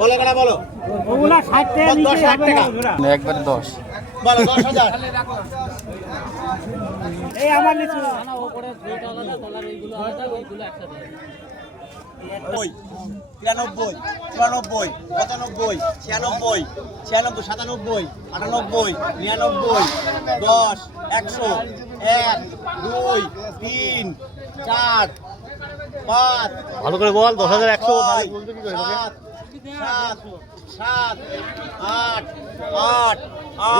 বলো কটা বলো। ওগুলা 60 টাকা নিচে 60 টাকা একবারে 10 বলো 10,000। এই আমার নিচে না উপরে দুইটা আলাদা কলার এইগুলো আলাদা ওইগুলো একসাথে 93, 94, 95, 96, 97, 97, 98, 99, 10, 100, 1, 2, 3, 4, 5, ভালো করে বল 10,100 ছয়, বলতে কি করে তোকে? সাত, সাত, আট, আট,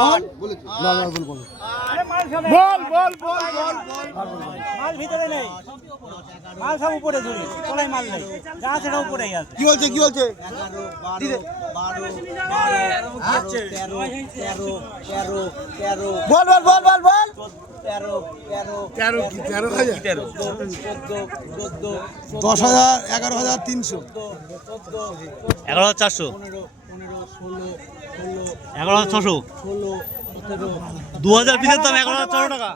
আট, আরে মাল সব মাল ভিতরে নেই, মাল সব উপরে ঝুলি, তলায় মাল নেই, যা আছে সেটা উপরেই আছে। কি বলছে 11, 12, 13, 13, বল বল বল বল বল 13, 10,000 11,300 11,400 11,600 2000 পিসের দাম 11,400 টাকা।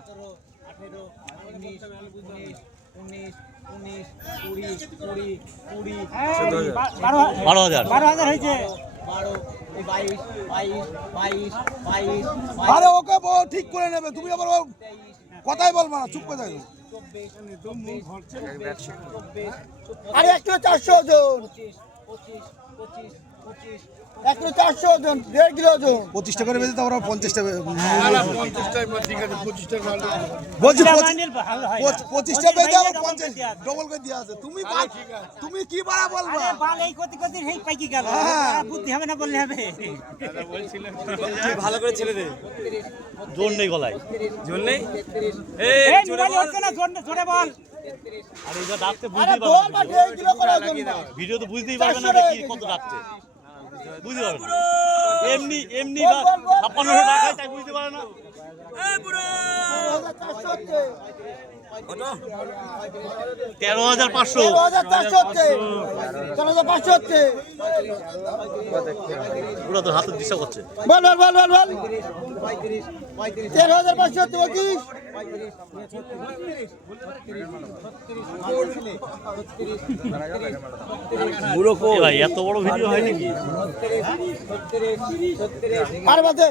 12,000 12,000 হয়েছে। আরে ওকে ঠিক করে নেবে, তুমি আবার কথাই বলবা না, চুপ করে থাকবে। আরে 1 কিলো 400 ওজন, 1 কিলো 400 ওজন, 1.5 কিলো ওজন। 25 টাকা করে বেঁধে তারপর 50 টাকা বলছি এটা মাইনের ভালো হয় না। 25 টাকা বেঁধে আবার ডবল 50 দেয়া আছে। ডবল করে দেওয়া আছে। তুমি কি বাড়া বলবা? আরে বাল এই কতি কতি হেই পাইকি গেল, হ্যাঁ। আর বুদ্ধি হবে না বললে হবে। ভালো করে ছেলে দে, জোর নেই গলায়, জোর নেই। এই মোবাইল হচ্ছে না, জোরে বল। আর এই যা ডাকতে আরে বুঝতেই বল পারবে বা 1.5 কিলো করে ওজন না। ভিডিও তো বুঝতেই পারবে না যে কি কত ডাকছে, বুঝতে পারবে না। এমনি এমনি বা 5600 টাকা তাই বুঝতে পারে না। 400 হচ্ছে, 13,500 400 হচ্ছে, 4,500 হচ্ছে। পুরো তো হাতে দিশা করছে। বল বল বল বল বল 13,500 হচ্ছে বলছিস। এ ভাই এত বড় ভিডিও হয় নাকি? আর বাদে